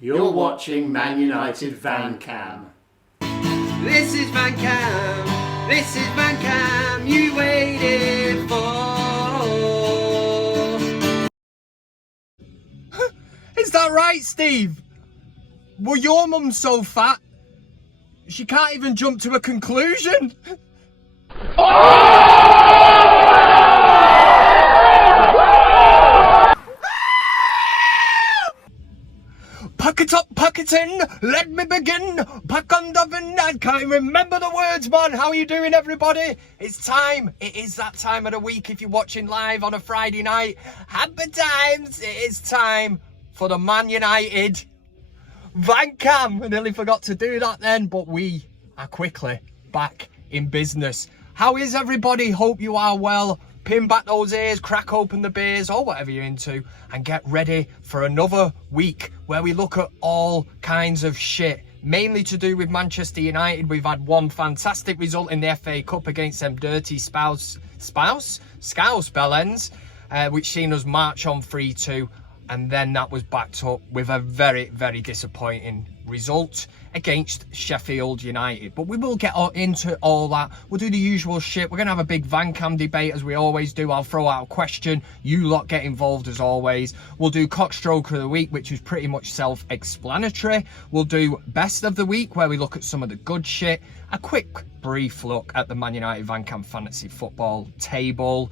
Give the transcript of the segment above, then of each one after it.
You're watching ManUtd VanCam. This is VanCam, this is VanCam you waited for. Is that right, Steve? Well, your mum's so fat, she can't even jump to a conclusion. Pack it up, pack it in, let me begin. Pack on the vin, I can't remember the words, man. How are you doing, everybody? It's time. It is that time of the week if you're watching live on a Friday night. Happy times. It is time for the ManUtd VanCam. I nearly forgot to do that then, but we are quickly back in business. How is everybody? Hope you are well. Pin back those ears, crack open the beers, or whatever you're into, and get ready for another week where we look at all kinds of shit. Mainly to do with Manchester United. We've had one fantastic result in the FA Cup against them dirty Scouse bellends, which seen us march on 3-2. And then that was backed up with a very, very disappointing result against Sheffield United. But we will get into all that. We'll do the usual shit. We're going to have a big VanCam debate as we always do. I'll throw out a question. You lot get involved as always. We'll do CockStroker of the week, which is pretty much self-explanatory. We'll do best of the week, where we look at some of the good shit. A quick brief look at the ManUtd VanCam fantasy football table.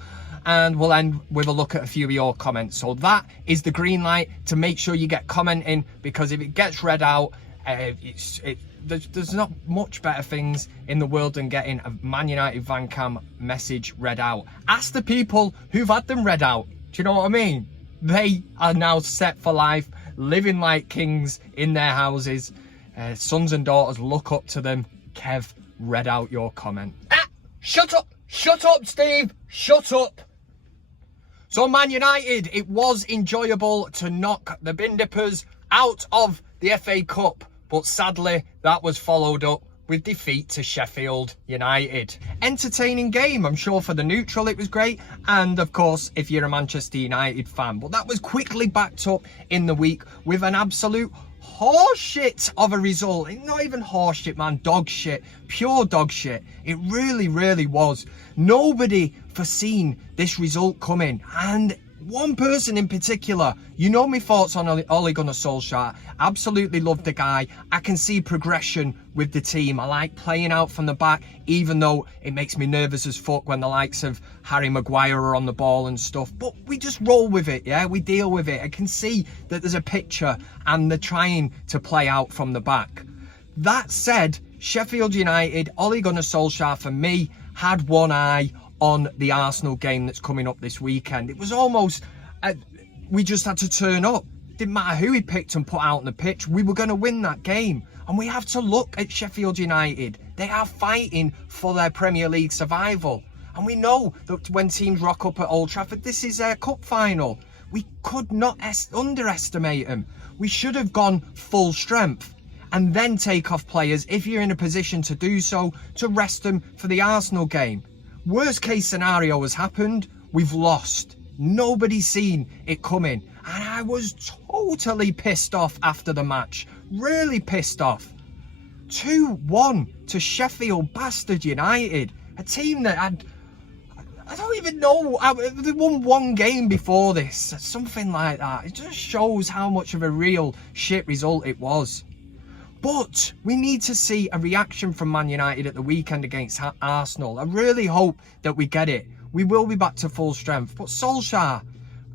And we'll end with a look at a few of your comments. So that is the green light to make sure you get commenting, because if it gets read out, there's not much better things in the world than getting a ManUtd VanCam message read out. Ask the people who've had them read out. Do you know what I mean? They are now set for life, living like kings in their houses. Sons and daughters look up to them. Kev, read out your comment. Shut up, Steve, shut up. So Man United, it was enjoyable to knock the Bin Dippers out of the FA Cup, but sadly that was followed up with defeat to Sheffield United. Entertaining game, I'm sure for the neutral it was great, and of course if you're a Manchester United fan, but that was quickly backed up in the week with an absolute horseshit of a result. Not even horseshit, man, dog shit, pure dog shit. It really, really was. Nobody foreseen this result coming, and one person in particular, you know my thoughts on Ole Gunnar Solskjaer. Absolutely love the guy. I can see progression with the team. I like playing out from the back, even though it makes me nervous as fuck when the likes of Harry Maguire are on the ball and stuff. But we just roll with it, yeah? We deal with it. I can see that there's a picture and they're trying to play out from the back. That said, Sheffield United, Ole Gunnar Solskjaer, for me, had one eye on the Arsenal game that's coming up this weekend. It was almost, we just had to turn up. Didn't matter who he picked and put out on the pitch, we were going to win that game. And we have to look at Sheffield United. They are fighting for their Premier League survival. And we know that when teams rock up at Old Trafford, this is their cup final. We could not underestimate them. We should have gone full strength and then take off players, if you're in a position to do so, to rest them for the Arsenal game. Worst case scenario has happened. We've lost. Nobody's seen it coming. And I was totally pissed off after the match. Really pissed off. 2-1 to Sheffield Bastard United. A team that had, I don't even know, they won one game before this. Something like that. It just shows how much of a real shit result it was. But we need to see a reaction from Man United at the weekend against Arsenal. I really hope that we get it. We will be back to full strength. But Solskjaer,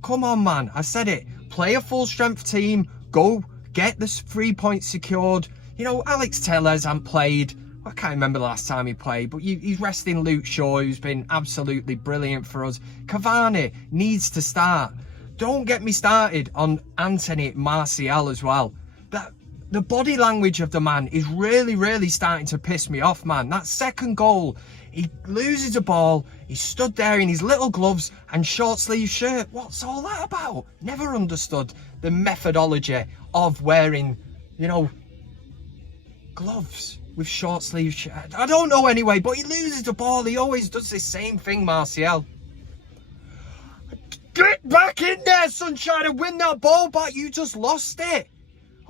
come on, man. I said it. Play a full strength team. Go get the 3 points secured. You know, Alex Telles hasn't played. I can't remember the last time he played. But he's resting Luke Shaw, who's been absolutely brilliant for us. Cavani needs to start. Don't get me started on Anthony Martial as well. The body language of the man is really, really starting to piss me off, man. That second goal, he loses a ball, he stood there in his little gloves and short sleeve shirt. What's all that about? Never understood the methodology of wearing, you know, gloves with short sleeve shirt. I don't know anyway, but he loses the ball. He always does this same thing, Martial. Get back in there, sunshine, and win that ball back. You just lost it.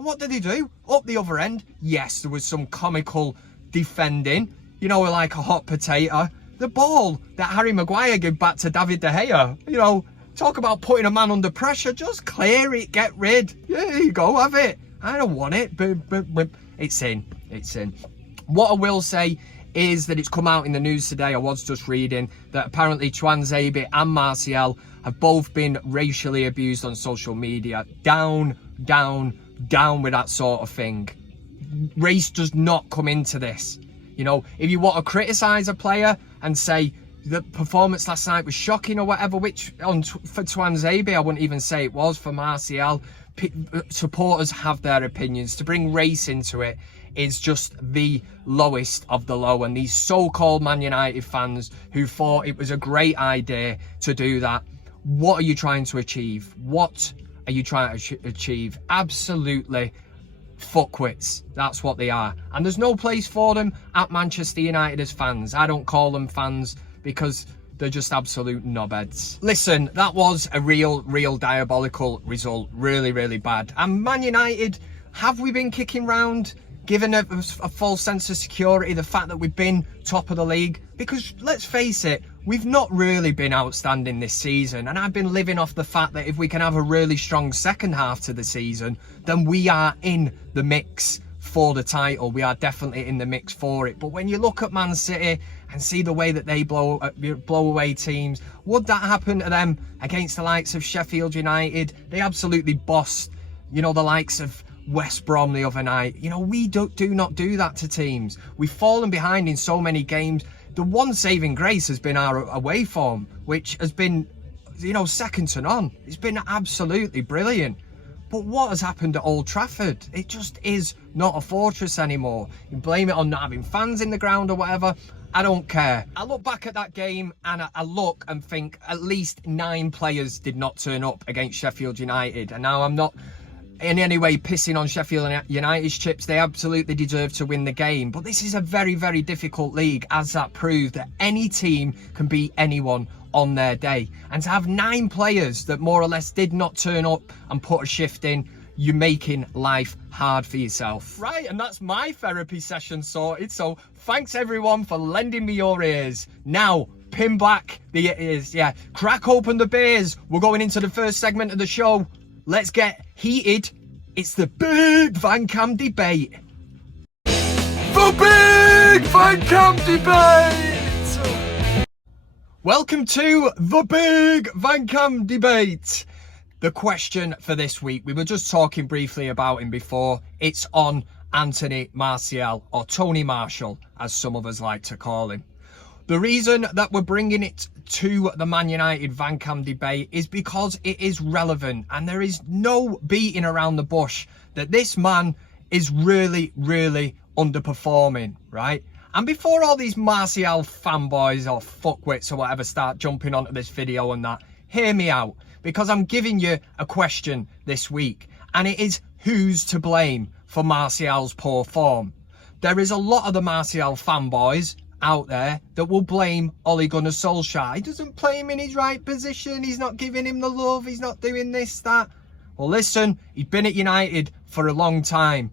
And what did they do? Up the other end, yes, there was some comical defending, you know, like a hot potato. The ball that Harry Maguire gave back to David De Gea, you know, talk about putting a man under pressure. Just clear it, get rid. Yeah, there you go, have it. I don't want it, but it's in. It's in. What I will say is that it's come out in the news today, I was just reading, that apparently Tuanzebe and Martial have both been racially abused on social media. Down, down, down with that sort of thing. Race does not come into this. You know, if you want to criticise a player and say the performance last night was shocking or whatever, which for Tuanzebe I wouldn't even say it was. For Martial, supporters have their opinions. To bring race into it is just the lowest of the low, and these so-called Man United fans who thought it was a great idea to do that, what are you trying to achieve? What are you trying to achieve? Absolutely fuckwits. That's what they are, and there's no place for them at Manchester United as fans. I don't call them fans because they're just absolute knobheads. Listen, that was a real diabolical result. Really bad. And Man United, have we been kicking round, giving a false sense of security, the fact that we've been top of the league? Because let's face it, we've not really been outstanding this season, and I've been living off the fact that if we can have a really strong second half to the season, then we are in the mix for the title. We are definitely in the mix for it. But when you look at Man City and see the way that they blow away teams, would that happen to them against the likes of Sheffield United? They absolutely bossed, you know, the likes of West Brom the other night. You know, we do not do that to teams. We've fallen behind in so many games. The one saving grace has been our away form, which has been, you know, second to none. It's been absolutely brilliant. But what has happened at Old Trafford? It just is not a fortress anymore. You blame it on not having fans in the ground or whatever. I don't care. I look back at that game and I look and think at least 9 players did not turn up against Sheffield United. And now I'm not in any way pissing on Sheffield United's chips. They absolutely deserve to win the game. But this is a very difficult league, as that proved that any team can beat anyone on their day. And to have 9 players that more or less did not turn up and put a shift in, you're making life hard for yourself. Right, and that's my therapy session sorted. So thanks everyone for lending me your ears. Now, pin back the ears. Yeah, crack open the beers. We're going into the first segment of the show. Let's get heated. It's the Big VanCam Debate. The Big VanCam Debate! Welcome to the Big VanCam Debate. The question for this week, we were just talking briefly about him before. It's on Anthony Martial, or Tony Marshall, as some of us like to call him. The reason that we're bringing it to the Man United VanCam Debate is because it is relevant, and there is no beating around the bush that this man is really underperforming, right? And before all these Martial fanboys or fuckwits or whatever start jumping onto this video and that, hear me out, because I'm giving you a question this week, and it is who's to blame for Martial's poor form. There is a lot of the Martial fanboys out there that will blame Ole Gunnar Solskjaer. He doesn't play him in his right position, he's not giving him the love, he's not doing this, that. Well listen, he's been at United for a long time,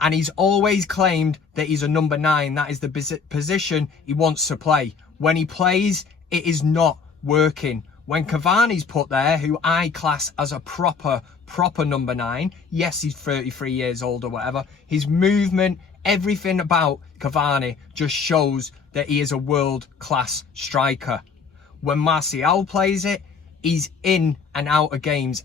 and he's always claimed that he's a number 9. That is the position he wants to play. When he plays, it is not working. When Cavani's put there, who I class as a proper number 9, yes, he's 33 years old or whatever, his movement, everything about Cavani just shows that he is a world-class striker. When Martial plays it, he's in and out of games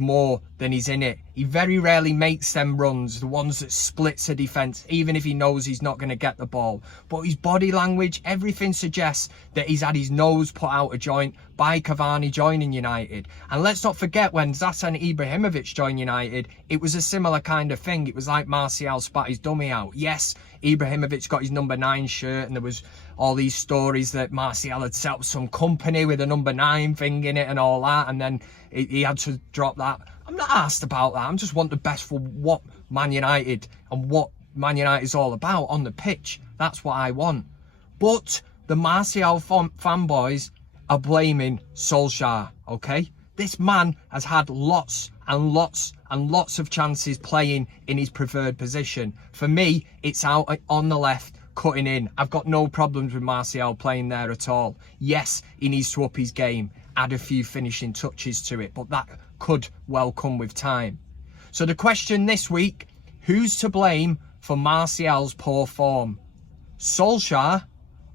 more than he's in it. He very rarely makes them runs, the ones that splits a defence, even if he knows he's not going to get the ball. But his body language, everything suggests that he's had his nose put out of joint by Cavani joining United. And let's not forget, when Zlatan Ibrahimovic joined United, it was a similar kind of thing. It was like Martial spat his dummy out. Yes, Ibrahimovic got his number 9 shirt, and there was all these stories that Martial had set up some company with a number 9 thing in it and all that, and then he had to drop that. I'm not asked about that. I just want the best for what Man United and what Man United is all about on the pitch. That's what I want. But the Martial fanboys are blaming Solskjaer, okay? This man has had lots and lots and lots of chances playing in his preferred position. For me, it's out on the left, cutting in. I've got no problems with Martial playing there at all. Yes, he needs to up his game, add a few finishing touches to it, but that could well come with time. So the question this week, who's to blame for Martial's poor form? Solskjaer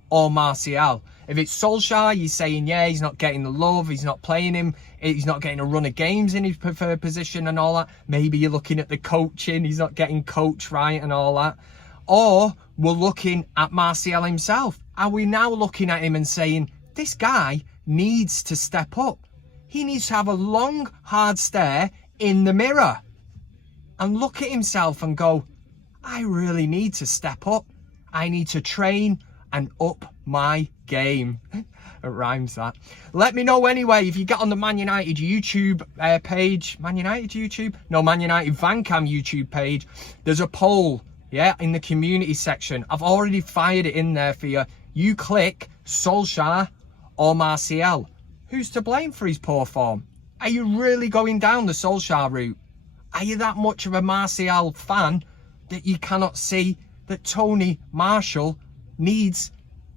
or Martial? If it's Solskjaer, you're saying, yeah, he's not getting the love, he's not playing him, he's not getting a run of games in his preferred position and all that. Maybe you're looking at the coaching, he's not getting coached right and all that. Or we're looking at Martial himself. Are we now looking at him and saying, this guy needs to step up? He needs to have a long, hard stare in the mirror and look at himself and go, I really need to step up. I need to train and up my game. It rhymes that. Let me know anyway if you get on the ManUtd YouTube page. ManUtd YouTube? No, ManUtd VanCam YouTube page. There's a poll, yeah, in the community section. I've already fired it in there for you. You click Solskjaer or Martial. Who's to blame for his poor form? Are you really going down the Solskjaer route? Are you that much of a Martial fan that you cannot see that Tony Marshall needs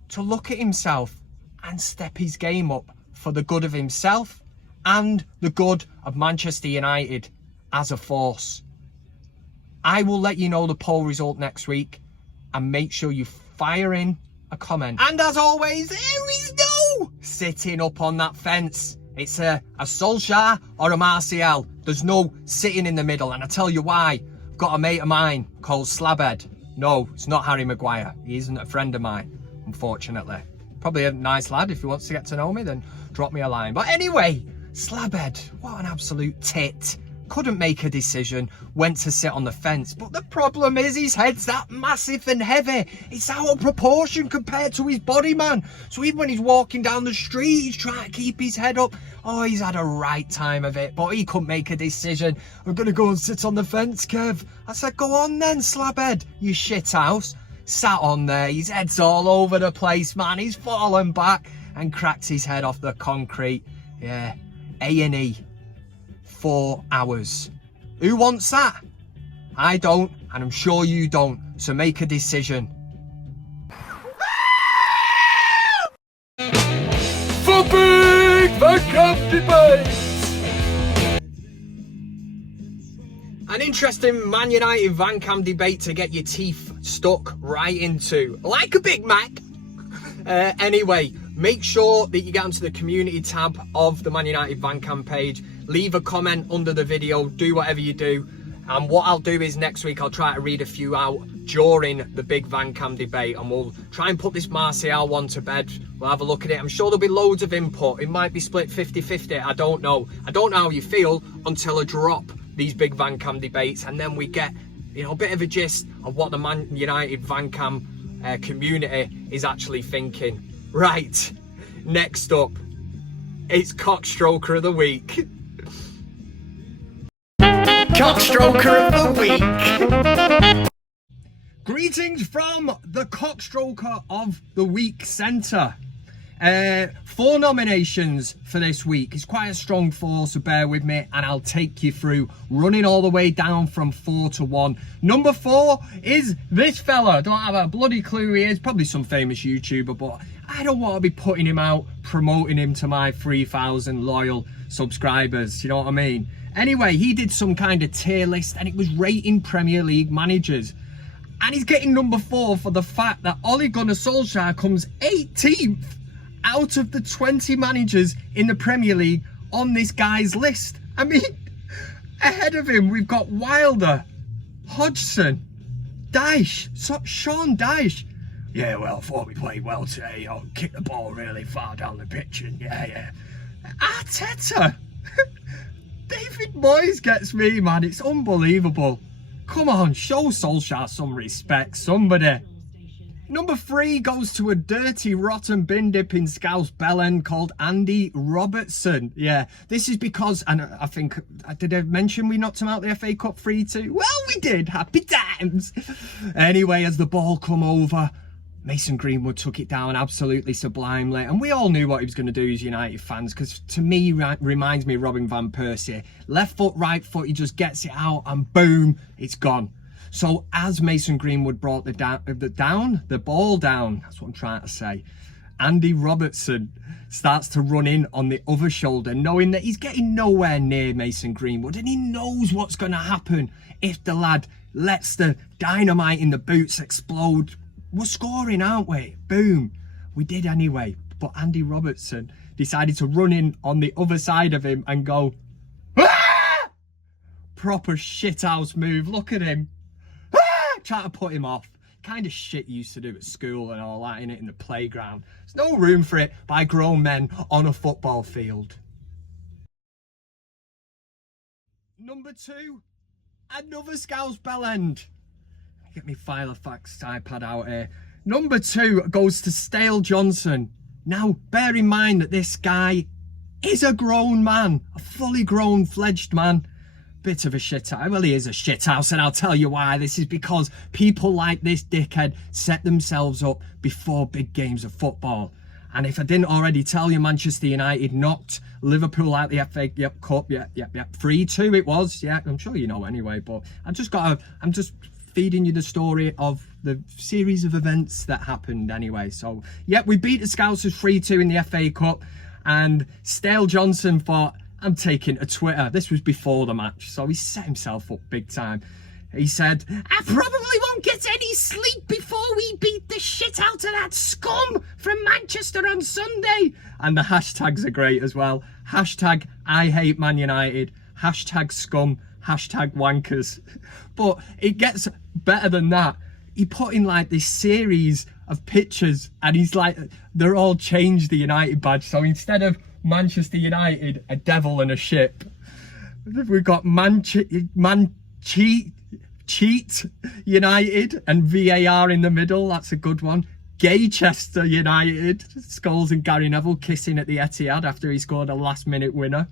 to look at himself and step his game up for the good of himself and the good of Manchester United as a force? I will let you know the poll result next week, and make sure you fire in a comment. And as always, there is no sitting up on that fence. It's a Solskjaer or a Martial. There's no sitting in the middle, and I tell you why. I've got a mate of mine called Slabhead. No, it's not Harry Maguire. He isn't a friend of mine, unfortunately. Probably a nice lad. If he wants to get to know me, then drop me a line. But anyway, Slabhead, what an absolute tit. Couldn't make a decision, went to sit on the fence. But the problem is his head's that massive and heavy. It's out of proportion compared to his body, man. So even when he's walking down the street, he's trying to keep his head up. Oh, he's had a right time of it, but he couldn't make a decision. I'm going to go and sit on the fence, Kev. I said, go on then, Slabhead, you shithouse. Sat on there, his head's all over the place, man. He's fallen back and cracked his head off the concrete. Yeah, A&E. 4 hours. Who wants that? I don't, and I'm sure you don't. So make a decision. For Big VanCam Debate! An interesting ManUtd VanCam debate to get your teeth stuck right into, like a Big Mac. Anyway, make sure that you get onto the community tab of the ManUtd VanCam page. Leave a comment under the video, do whatever you do. And what I'll do is next week I'll try to read a few out during the Big VanCam debate, and we'll try and put this Martial one to bed. We'll have a look at it. I'm sure there'll be loads of input. It might be split 50-50, I don't know. I don't know how you feel until I drop these Big VanCam debates, and then we get, you know, a bit of a gist of what the ManUtd VanCam community is actually thinking. Right, next up, it's CockStroker of the Week. CockStroker of the Week. Greetings from the CockStroker of the Week Centre. 4 nominations for this week. It's quite a strong 4, so bear with me and I'll take you through, running all the way down from 4 to 1. Number 4 is this fella. Don't have a bloody clue who he is. Probably some famous YouTuber, but I don't want to be putting him out, promoting him to my 3,000 loyal subscribers. You know what I mean? Anyway, he did some kind of tier list and it was rating Premier League managers. And he's getting number 4 for the fact that Ole Gunnar Solskjaer comes 18th out of the 20 managers in the Premier League on this guy's list. I mean, ahead of him, we've got Wilder, Hodgson, Dyche, Sean Dyche. Yeah, well, I thought we played well today. You know, kicked the ball really far down the pitch and yeah. Arteta. David Moyes gets me, man. It's unbelievable. Come on, show Solskjaer some respect, somebody. Number 3 goes to a dirty, rotten bin dipping Scouse bellend called Andy Robertson. Yeah, this is because, and I think, did I mention we knocked him out the FA Cup 3-2? Well, we did. Happy times. Anyway, as the ball come over, Mason Greenwood took it down absolutely sublimely, and we all knew what he was going to do as United fans, because to me reminds me of Robin van Persie. Left foot, right foot, he just gets it out and boom, it's gone. So as Mason Greenwood brought the ball down, that's what I'm trying to say, Andy Robertson starts to run in on the other shoulder, knowing that he's getting nowhere near Mason Greenwood, and he knows what's going to happen if the lad lets the dynamite in the boots explode. We're scoring, aren't we? Boom. We did anyway. But Andy Robertson decided to run in on the other side of him and go, ah! Proper shithouse move. Look at him. Ah! Trying to put him off. Kind of shit you used to do at school and all that, innit, in the playground. There's no room for it by grown men on a football field. Number 2, another Scouse bellend. Get me file of facts iPad out here. Number 2 goes to Stale Johnson. Now, bear in mind that this guy is a grown man, a fully grown, fledged man. Bit of a shithouse. Well, he is a shithouse, and I'll tell you why. This is because people like this dickhead set themselves up before big games of football. And if I didn't already tell you, Manchester United knocked Liverpool out the FA Cup. Yep. 3-2 it was. Yeah, I'm sure you know anyway. But I'm just feeding you the story of the series of events that happened anyway. So, yeah, we beat the Scousers 3-2 in the FA Cup, and Stale Johnson thought, I'm taking to Twitter. This was before the match, so he set himself up big time. He said, I probably won't get any sleep before we beat the shit out of that scum from Manchester on Sunday. And the hashtags are great as well. Hashtag I hate Man United. Hashtag scum. Hashtag wankers. But it gets better than that. He put in like this series of pictures, and he's like, they're all changed the United badge. So instead of Manchester United, a devil and a ship, we've got Cheat United and VAR in the middle. That's a good one. Gaychester United, Scholes and Gary Neville kissing at the Etihad after he scored a last minute winner.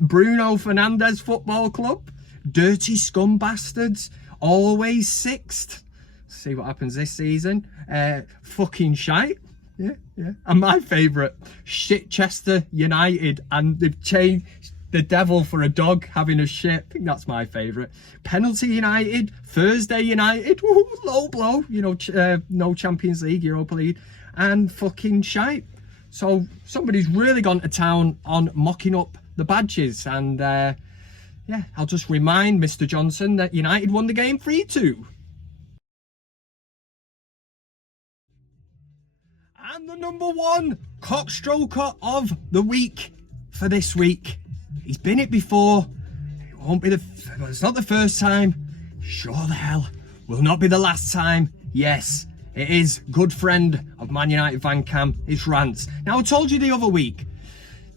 Bruno Fernandes Football Club, Dirty Scum Bastards, always 6th. See what happens this season. Fucking shite. Yeah. And my favourite, Shitchester United, and they've changed the devil for a dog having a shit. I think that's my favourite. Penalty United, Thursday United, woo, low blow, you know, no Champions League, Europa League, and fucking shite. So somebody's really gone to town on mocking up the badges, and yeah, I'll just remind Mr. Johnson that United won the game 3-2. And the number 1 CockStroker of the week for this week. He's been it before. It won't be it's not the first time. Sure the hell will not be the last time. Yes, it is good friend of ManUtd VanCam. It's Rants. Now, I told you the other week,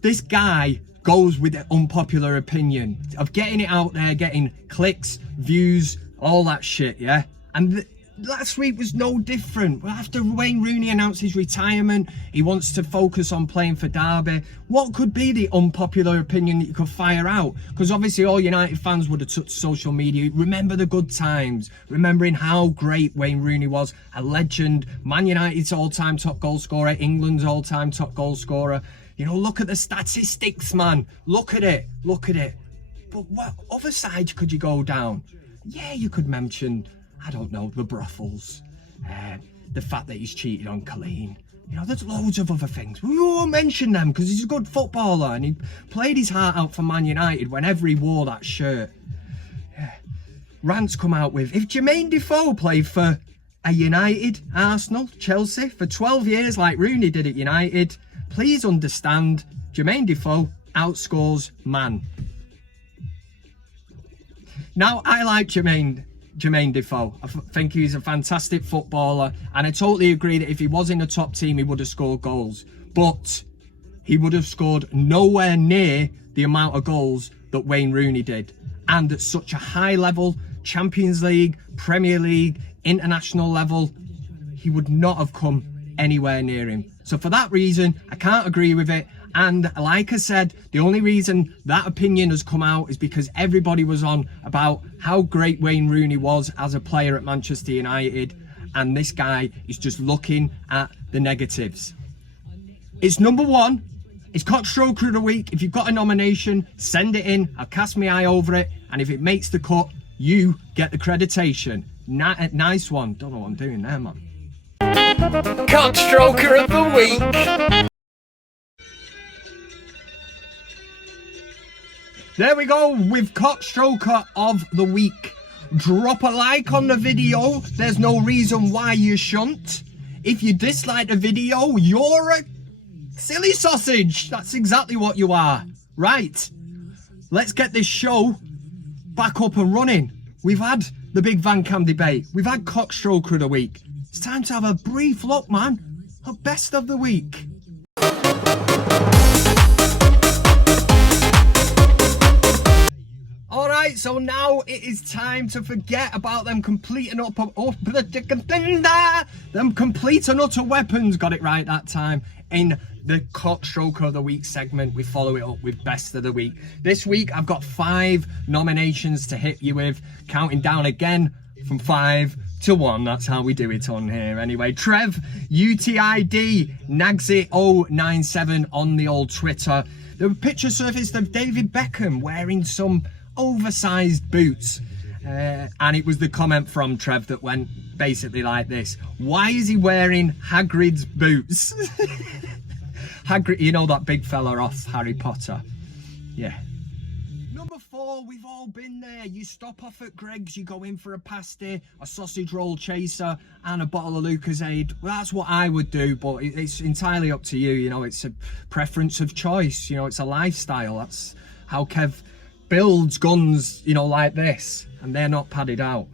this guy goes with the unpopular opinion of getting it out there, getting clicks, views, all that shit, yeah? And last week was no different. After Wayne Rooney announced his retirement, he wants to focus on playing for Derby. What could be the unpopular opinion that you could fire out? Because obviously all United fans would have took to social media. Remember the good times, remembering how great Wayne Rooney was, a legend, Man United's all-time top goal scorer, England's all-time top goal scorer. You know, look at the statistics, man. Look at it. But what other side could you go down? Yeah, you could mention, I don't know, the brothels, the fact that he's cheated on Colleen. You know, there's loads of other things. We won't mention them because he's a good footballer and he played his heart out for Man United whenever he wore that shirt. Yeah. Rants come out with, if Jermaine Defoe played for a United, Arsenal, Chelsea for 12 years like Rooney did at United, please understand, Jermaine Defoe outscores Man. Now, I like Jermaine Defoe. I think he's a fantastic footballer, and I totally agree that if he was in a top team, he would have scored goals. But he would have scored nowhere near the amount of goals that Wayne Rooney did. And at such a high level, Champions League, Premier League, international level, he would not have come anywhere near him. So for that reason, I can't agree with it. And like I said, the only reason that opinion has come out is because everybody was on about how great Wayne Rooney was as a player at Manchester United. and this guy is just looking at the negatives. It's number one. It's CockStroker of the week. If you've got a nomination, send it in. I'll cast my eye over it, and if it makes the cut, you get the accreditation. Nice one. Don't know what I'm doing there, man. CockStroker of the week. There we go with CockStroker of the week. Drop a like on the video. There's no reason why you shouldn't. If you dislike the video, you're a silly sausage. That's exactly what you are. Right. Let's get this show back up and running. We've had the Big VanCam debate. We've had CockStroker of the week. It's time to have a brief look, man, at best of the week. Alright, so now it is time to forget about them complete and utter weapons. Got it right that time. In the CockStroker of the week segment, we follow it up with best of the week. This week, I've got 5 nominations to hit you with, counting down again from 5 to 1. That's how we do it on here. Anyway, Trev, UTD Nagsy097 on the old Twitter. The picture surfaced of David Beckham wearing some oversized boots, and it was the comment from Trev that went basically like this: why is he wearing Hagrid's boots? Hagrid, you know, that big fella off Harry Potter. Yeah. Number 4, we've all been there. You stop off at Greg's, you go in for a pasty, a sausage roll chaser, and a bottle of Lucozade. Well, that's what I would do, but it's entirely up to you. You know, it's a preference of choice. You know, it's a lifestyle. That's how Kev builds guns, you know, like this, and they're not padded out.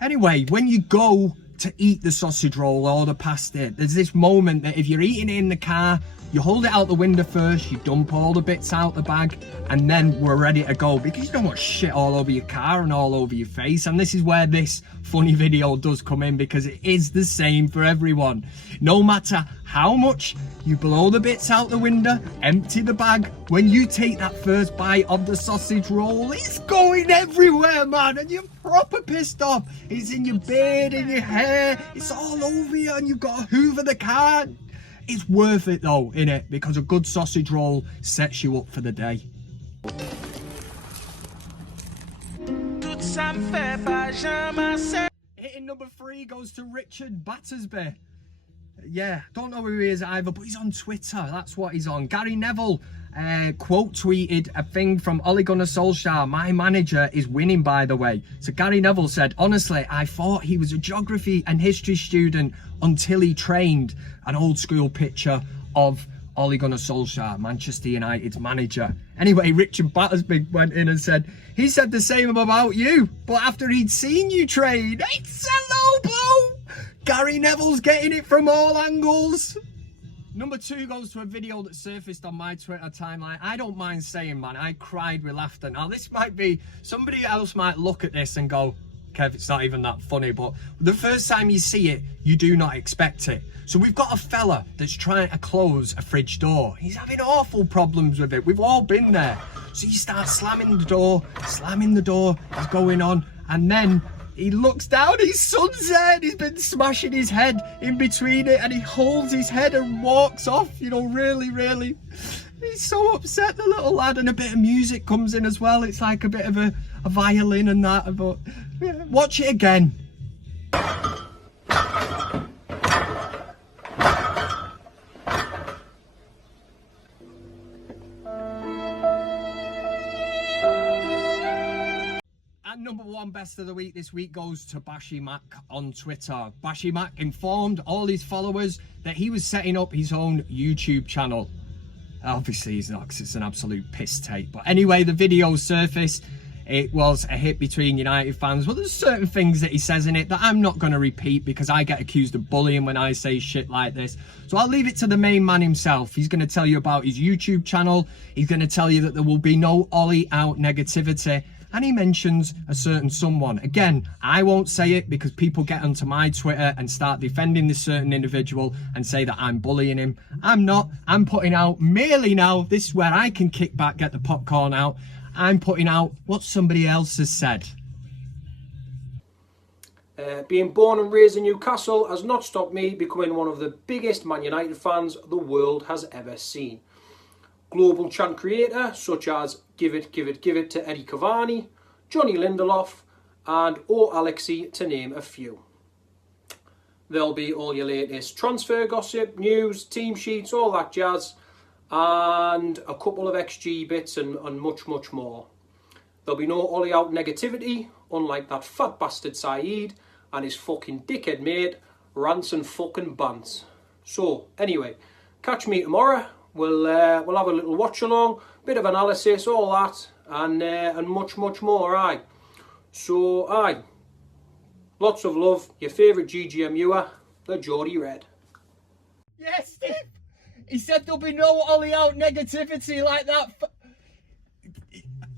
Anyway, when you go to eat the sausage roll or the pasty, there's this moment that if you're eating it in the car, you hold it out the window first, you dump all the bits out the bag, and then we're ready to go, because you don't want shit all over your car and all over your face. And this is where this funny video does come in, because it is the same for everyone. No matter how much you blow the bits out the window, empty the bag, when you take that first bite of the sausage roll, it's going everywhere, man, and you're proper pissed off. It's in your beard, in your hair, it's all over you, and you've got to hoover the car. It's worth it though, innit? Because a good sausage roll sets you up for the day. Hitting number 3 goes to Richard Battersby. Yeah, don't know who he is either, but he's on Twitter. That's what he's on. Gary Neville quote tweeted a thing from Ole Gunnar Solskjaer: my manager is winning, by the way. So Gary Neville said, honestly, I thought he was a geography and history student until he trained. An old school picture of Ole Gunnar Solskjaer, Manchester United's manager. Anyway, Richard Battersby went in and said, he said the same about you, but after he'd seen you train. It's a low blow. Gary Neville's getting it from all angles. Number 2 goes to a video that surfaced on my Twitter timeline. I don't mind saying, man, I cried with laughter. Now, this might be, somebody else might look at this and go, Kev, it's not even that funny, but the first time you see it, you do not expect it. So we've got a fella that's trying to close a fridge door. He's having awful problems with it. We've all been there. So he starts slamming the door, he's going on, and then he looks down, his son's there, he's been smashing his head in between it, and he holds his head and walks off, you know, really, he's so upset, the little lad, and a bit of music comes in as well. It's like a bit of a violin and that, but yeah, watch it again. Number 1 best of the week this week goes to Bashy Mac on Twitter. Bashy Mac informed all his followers that he was setting up his own YouTube channel. Obviously he's not, because it's an absolute piss take. But anyway, the video surfaced. It was a hit between United fans. Well, there's certain things that he says in it that I'm not going to repeat, because I get accused of bullying when I say shit like this. So I'll leave it to the main man himself. He's going to tell you about his YouTube channel. He's going to tell you that there will be no Ollie out negativity. And he mentions a certain someone. Again, I won't say it, because people get onto my Twitter and start defending this certain individual and say that I'm bullying him. I'm not. I'm putting out merely now, this is where I can kick back, get the popcorn out. I'm putting out what somebody else has said. Being born and raised in Newcastle has not stopped me becoming one of the biggest Man United fans the world has ever seen. Global chant creator such as Give It, Give It, Give It to Eric Cavani, Johnny Lindelof and O Alexi, to name a few. There'll be all your latest transfer gossip, news, team sheets, all that jazz, and a couple of XG bits and much, much more. There'll be no Ollie out negativity, unlike that fat bastard Saeed and his fucking dickhead mate, Rants and fucking Bants. So, anyway, catch me tomorrow. We'll have a little watch along, bit of analysis, all that, and much, much more, aye. So, aye. Lots of love, your favourite GGMUer, the Geordie Red. Yes, Steve! He said there'll be no Ollie out negativity like that.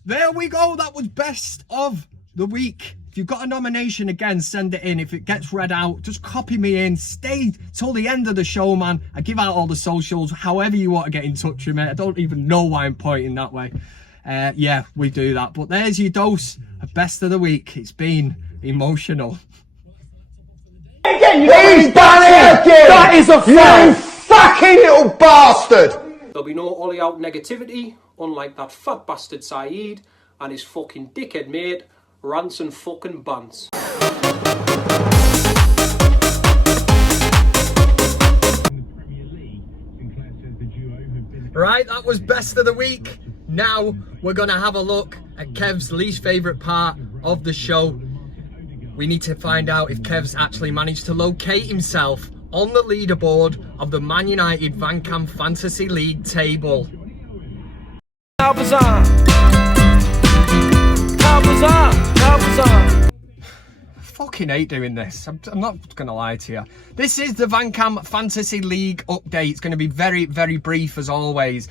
There we go, that was best of the week. If you've got a nomination again, send it in. If it gets read out, just copy me in. Stay till the end of the show, man. I give out all the socials, however you want to get in touch with me. I don't even know why I'm pointing that way. Yeah, we do that. But there's your dose of best of the week. It's been emotional. He's done it again! That is a fact! You fucking little bastard! There'll be no Ollie out negativity, unlike that fat bastard Saeed and his fucking dickhead mate, Rants and fucking Bants. Right, that was best of the week. Now we're going to have a look at Kev's least favourite part of the show. We need to find out if Kev's actually managed to locate himself on the leaderboard of the ManUtd VanCam Fantasy League table. How bizarre! How bizarre! How bizarre! I fucking hate doing this. I'm not gonna lie to you. This is the VanCam Fantasy League update. It's going to be very, very brief as always.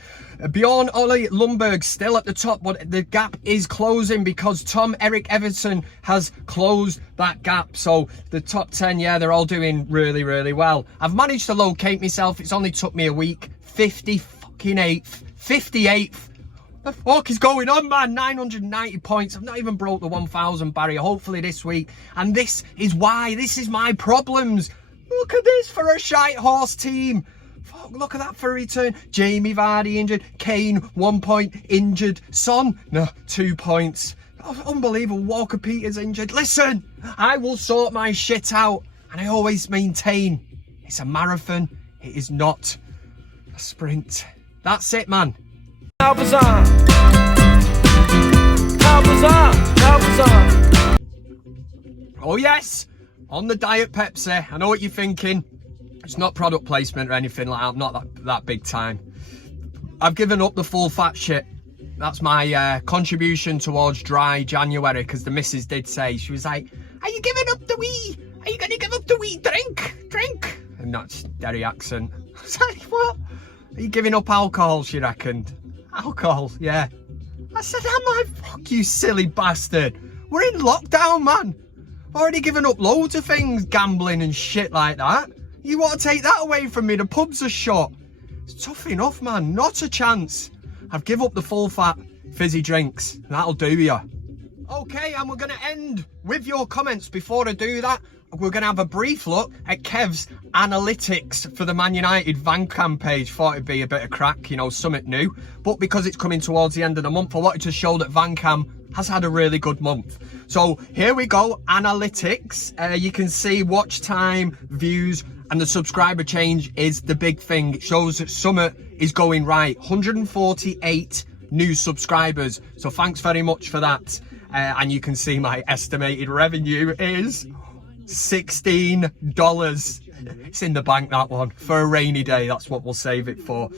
Bjorn Ole Lundberg still at the top, but the gap is closing because Tom Eric Everton has closed that gap. So the top 10, yeah, they're all doing really, really well. I've managed to locate myself. It's only took me a week. 58th. The fuck is going on, man? 990 points. I've not even broke the 1,000 barrier. Hopefully this week. And this is why. This is my problems. Look at this for a shite horse team. Fuck, look at that for a return. Jamie Vardy injured. Kane, 1 point injured. Son, no, 2 points. Oh, unbelievable. Walker Peters injured. Listen, I will sort my shit out. And I always maintain it's a marathon. It is not a sprint. That's it, man. How bizarre! How bizarre! How bizarre! Oh yes, on the Diet Pepsi. I know what you're thinking. It's not product placement or anything like that. I'm not that big time. I've given up the full fat shit. That's my contribution towards dry January, because the missus did say, she was like, are you giving up the wee? Are you going to give up the wee drink? And that's Derry accent. I was like, what? Are you giving up alcohol, she reckoned. Alcohol, yeah. I said, I'm like, fuck you, silly bastard. We're in lockdown, man. I've already given up loads of things, gambling and shit like that. You want to take that away from me? The pubs are shut. It's tough enough, man. Not a chance. I've given up the full fat fizzy drinks. That'll do ya. Okay, and we're going to end with your comments. Before I do that, we're going to have a brief look at Kev's analytics for the ManUtd VanCam page. Thought it'd be a bit of crack, you know, something new. But because it's coming towards the end of the month, I wanted to show that VanCam has had a really good month. So here we go, analytics. You can see watch time, views, and the subscriber change is the big thing. It shows that Summit is going right. 148 new subscribers. So thanks very much for that. And you can see my estimated revenue is $16. It's in the bank, that one. For a rainy day, that's what we'll save it for.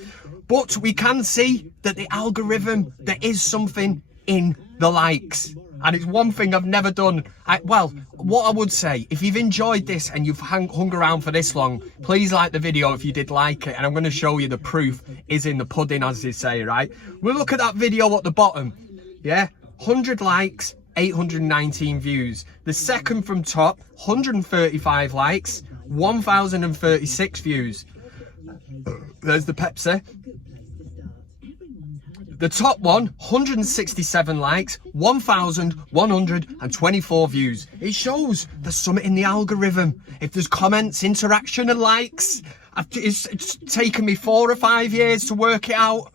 But we can see that the algorithm, there is something in the likes. And it's one thing I've never done. Well, what I would say, if you've enjoyed this and you've hung around for this long, please like the video if you did like it. And I'm going to show you the proof is in the pudding, as they say, right? We'll look at that video at the bottom. Yeah, 100 likes, 819 views. The second from top, 135 likes, 1,036 views. There's the Pepsi. The top one, 167 likes, 1,124 views. It shows there's something in the algorithm. If there's comments, interaction and likes, it's taken me 4 or 5 years to work it out.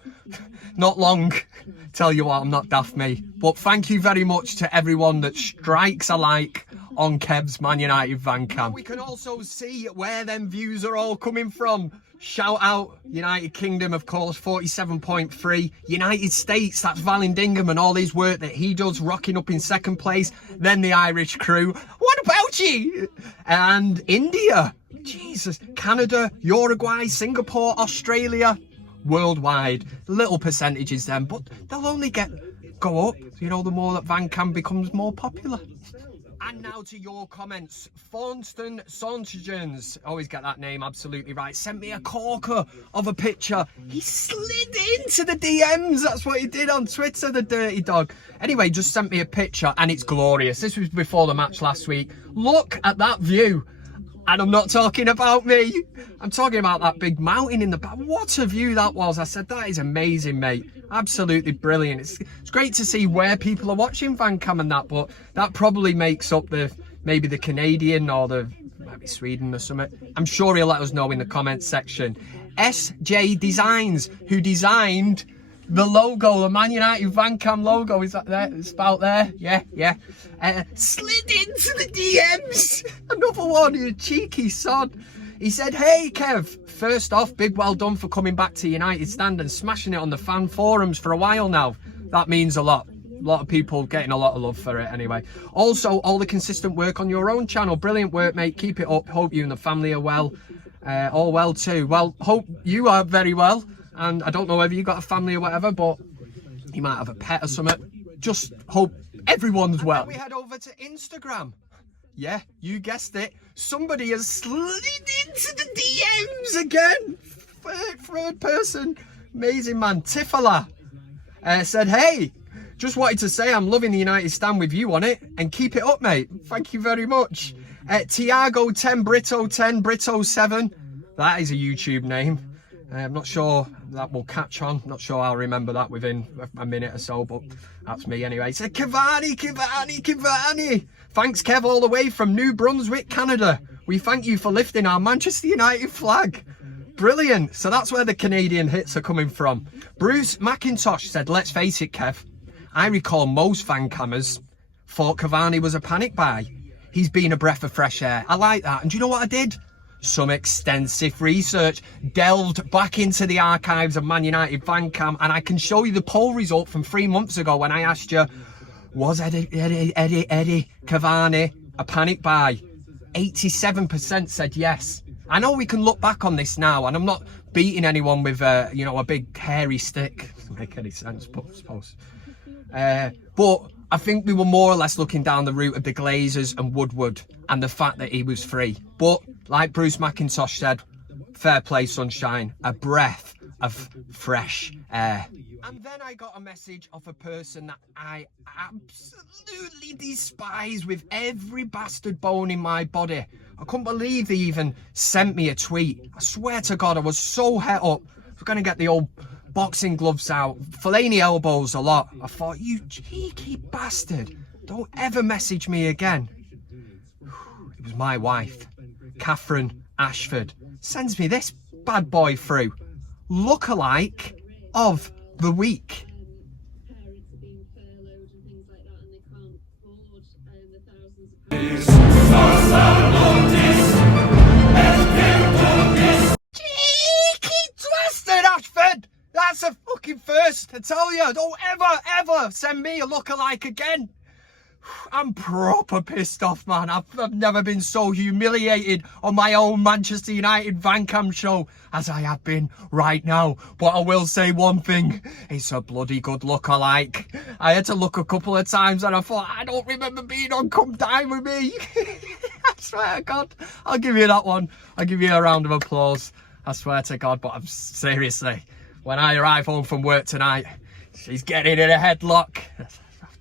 Not long. Tell you what, I'm not daft me. But thank you very much to everyone that strikes a like on Kev's ManUtd VanCam. We can also see where them views are all coming from. Shout out United Kingdom, of course, 47.3. United States, that's Vallandigham and all his work that he does, rocking up in 2nd place. Then the Irish crew. What about you? And India. Jesus. Canada, Uruguay, Singapore, Australia. Worldwide. Little percentages then, but they'll only go up, you know, the more that VanCam becomes more popular. And now to your comments. Thornston Sauntagens, always get that name absolutely right, sent me a corker of a picture. He slid into the DMs. That's what he did on Twitter, the dirty dog. Anyway, just sent me a picture and it's glorious. This was before the match last week. Look at that view. And I'm not talking about me. I'm talking about that big mountain in the back. What a view that was. I said, that is amazing, mate. Absolutely brilliant. It's great to see where people are watching VanCam and that, but that probably makes up maybe the Canadian or maybe Sweden or something. I'm sure he'll let us know in the comments section. SJ Designs, who designed the logo, the ManUtd VanCam logo, is that there? It's about there. Yeah. Slid into the DMs. Another one, you cheeky sod. He said, hey Kev, first off, big well done for coming back to United Stand and smashing it on the fan forums for a while now. That means a lot. A lot of people getting a lot of love for it anyway. Also, all the consistent work on your own channel. Brilliant work, mate. Keep it up. Hope you and the family are well. All well too. Well, hope you are very well. And I don't know whether you got a family or whatever, but you might have a pet or something. Just hope everyone's well. And then we head over to Instagram. Yeah, you guessed it. Somebody has slid into the DMs again. Third person. Amazing man. Tifala said, hey, just wanted to say I'm loving the United Stand with you on it. And keep it up, mate. Thank you very much. Tiago 10, Brito 10, Brito 7. That is a YouTube name. I'm not sure that will catch on. Not sure I'll remember that within a minute or so, but that's me anyway. So Cavani. Thanks, Kev, all the way from New Brunswick, Canada. We thank you for lifting our Manchester United flag. Brilliant. So that's where the Canadian hits are coming from. Bruce McIntosh said, let's face it, Kev. I recall most VanCammers thought Cavani was a panic buy. He's been a breath of fresh air. I like that. And do you know what I did? Some extensive research, delved back into the archives of ManUtd VanCam, and I can show you the poll result from 3 months ago when I asked you, was Eddie Cavani a panic buy? 87% said yes. I know we can look back on this now, and I'm not beating anyone with you know, a big hairy stick. Doesn't make any sense, but I suppose. But I think we were more or less looking down the route of the Glazers and Woodward and the fact that he was free. But like Bruce McIntosh said, fair play, sunshine, a breath of fresh air. And then I got a message of a person that I absolutely despise with every bastard bone in my body. I couldn't believe they even sent me a tweet. I swear to God, I was so het up. I was going to get the old boxing gloves out, Fellaini elbows a lot. I thought, you cheeky bastard, don't ever message me again. It was my wife, Catherine Ashford, sends me this bad boy through. Lookalike of the week. Cheeky bastard, Ashford! That's a fucking first, I tell you. Don't ever send me a lookalike again. I'm proper pissed off, man. I've never been so humiliated on my own Manchester United VanCam show as I have been right now. But I will say one thing. It's a bloody good lookalike. I had to look a couple of times and I thought, I don't remember being on Come Dine With Me. I swear to God. I'll give you that one. I'll give you a round of applause. I swear to God. But I'm seriously, when I arrive home from work tonight, she's getting in a headlock.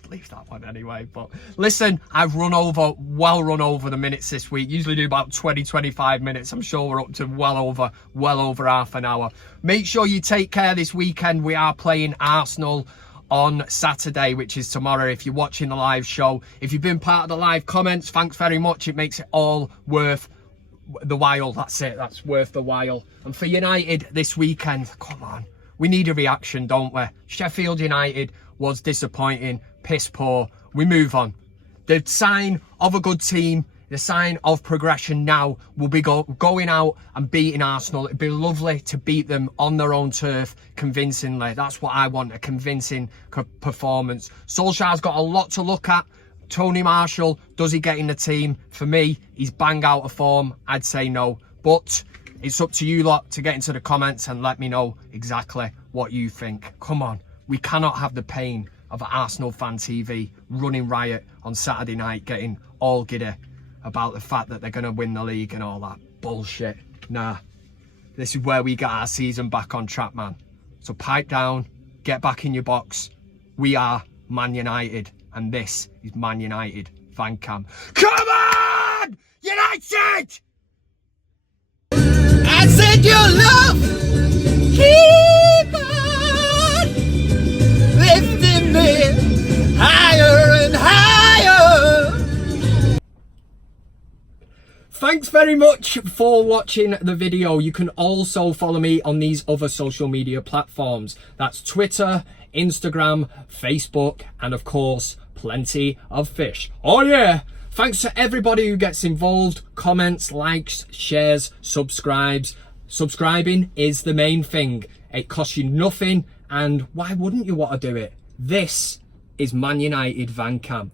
leave that one anyway. But listen, I've run over the minutes this week. Usually do about 20-25 minutes. I'm sure we're up to well over half an hour. Make sure you take care this weekend. We are playing Arsenal on Saturday, which is tomorrow. If you're watching the live show, if you've been part of the live comments, thanks very much. It makes it all worth the while. That's it, that's worth the while. And for United this weekend, come on, we need a reaction, don't we? Sheffield United was disappointing, piss poor. We move on. The sign of a good team, the sign of progression now will be going out and beating Arsenal. It'd be lovely to beat them on their own turf convincingly. That's what I want, a convincing performance. Solskjaer's got a lot to look at. Tony Marshall, does he get in the team? For me, he's bang out of form. I'd say no. But it's up to you lot to get into the comments and let me know exactly what you think. Come on, we cannot have the pain of Arsenal Fan TV running riot on Saturday night, getting all giddy about the fact that they're going to win the league and all that bullshit. Nah, this is where we get our season back on track, man. So pipe down, get back in your box. We are Man United, and this is ManUtd VanCam. Come on, United! I said your love, keep on lifting me higher and higher. Thanks very much for watching the video. You can also follow me on these other social media platforms. That's Twitter, Instagram, Facebook, and of course, plenty of fish. Oh yeah! Thanks to everybody who gets involved, comments, likes, shares, subscribes. Subscribing is the main thing. It costs you nothing, and why wouldn't you want to do it? This is ManUtd VanCam.